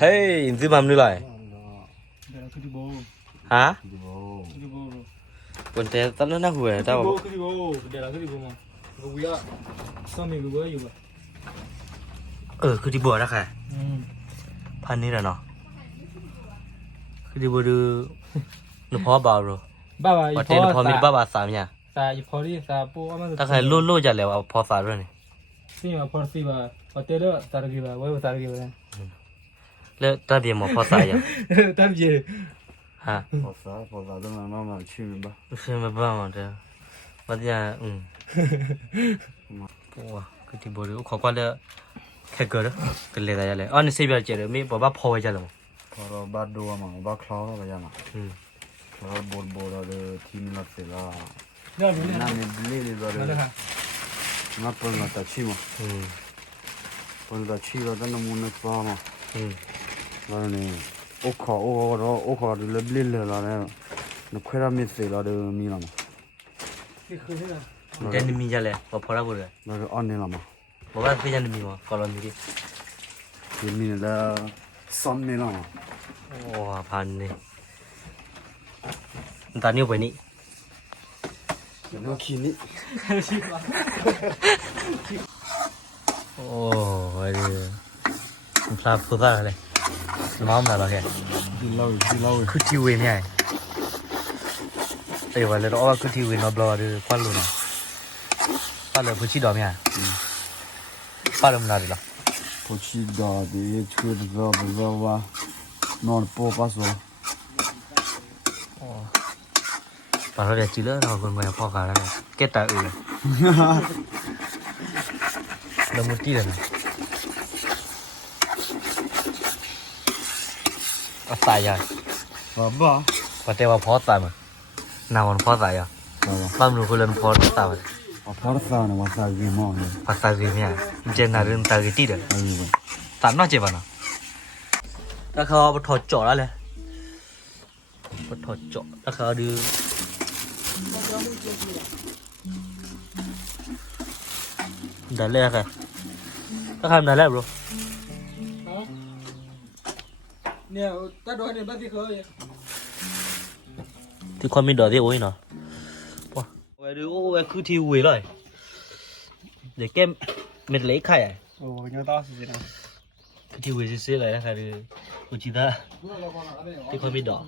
เฮ้ยซื้อมาไม่เลยฮะคนเตะตอนนั้นน่าหัวแต่ว่าคือที่บัวนะค่ะพันนี้แหละเนาะคือที่บัวดูนึกพอบาร์โรบ้าเตะนึกพอมีบ้าสามอย่างสาอีพอดีสาปูว่ามันถ้าใครลู่จะแล้วเอาพอสามด้วยนี่นี่มาพอสี่บาเตะด้วยสามกี่บาไว้สามกี่บาแล้วตาเดียมพอสายยังตาเดียฮะพอสายต้องมาชิมบ้าชิมบ้ามาเด้อวันนี้โอ้คือที่บัวดูขอกว่าเลยแค่เกิดกันเลยได้ยังไงอ๋อนี่เสียบเจอเลยไม่บอกว่าพอไว้จะหรอพอเราบัดดูมาบัดคล้าวไปยังอ่ะคล้าวบอลเราเลยทีมนักเตะละนั่นนี่เลยมาปนมาตัดชิมปนตัดชิมเราต้องมุ่งในป่ามาแล้วนี่โอ้ขอดูเล็บๆเลยละเนี่ยนักเขยไม่เสียละเดี๋ยวมีละมั้งเจนมีจะเลยพอแล้วกูเลยแล้วอันนี้ละมั้งบอกว่าพี่ยันมีมั้งก่อนนี้ดิมีแล้วซ้ำนี่ละมั้งโอ้พันนี่ตอนนี้ไปนี่เดี๋ยวขี้นี่โอ้ยดิพลาดพูดอะไรน้องมาแล้วแกกินเหล้าคือทีวีเนี่ยเอ้ยวันเลยเราเอาคือทีวีมาบล็อกดูควันลุ้นควันเลยผู้ชีดอมเนี่ยควันเลยมันอะไรล่ะผู้ชีดอดีช่วยเราว่านอนโป๊ะปัสสาวะตอนเราเด็กจีเลอร์เราคนมาพ่อกันแล้วเนี่ยเก็ตตาอื่นเรามุดที่เลยนะเอาใส่ยังบ้าประเดี๋ยวพอใส่มาหนาวันพอใส่ยังบ้านเราคนเล่นพอใส่มาพอใส่นะว่าใส่ยี่ห้อเนี่ยภาษาจีนเนี่ยเจนน่าเรื่องตาเกติเลยตัดน่าเจ็บนะถ้าเขาถอดเจาะแล้วเลยถอดเจาะถ้าเขาดูได้เลยค่ะถ้าทำได้แล้วบรูเนี่ยตัดดอกเนี่ยบ้านที่เขาที่ความมีดอกที่โอ้ยเนาะว้าไว้ดูโอ้ยคือที่วิ่งเลยเด็กแก้มเม็ดเล็กไข่โอ้ยยังต่อสินะคือที่วิ่งซื้อเลยนะครับดูอุจิตะที่ความมีดอก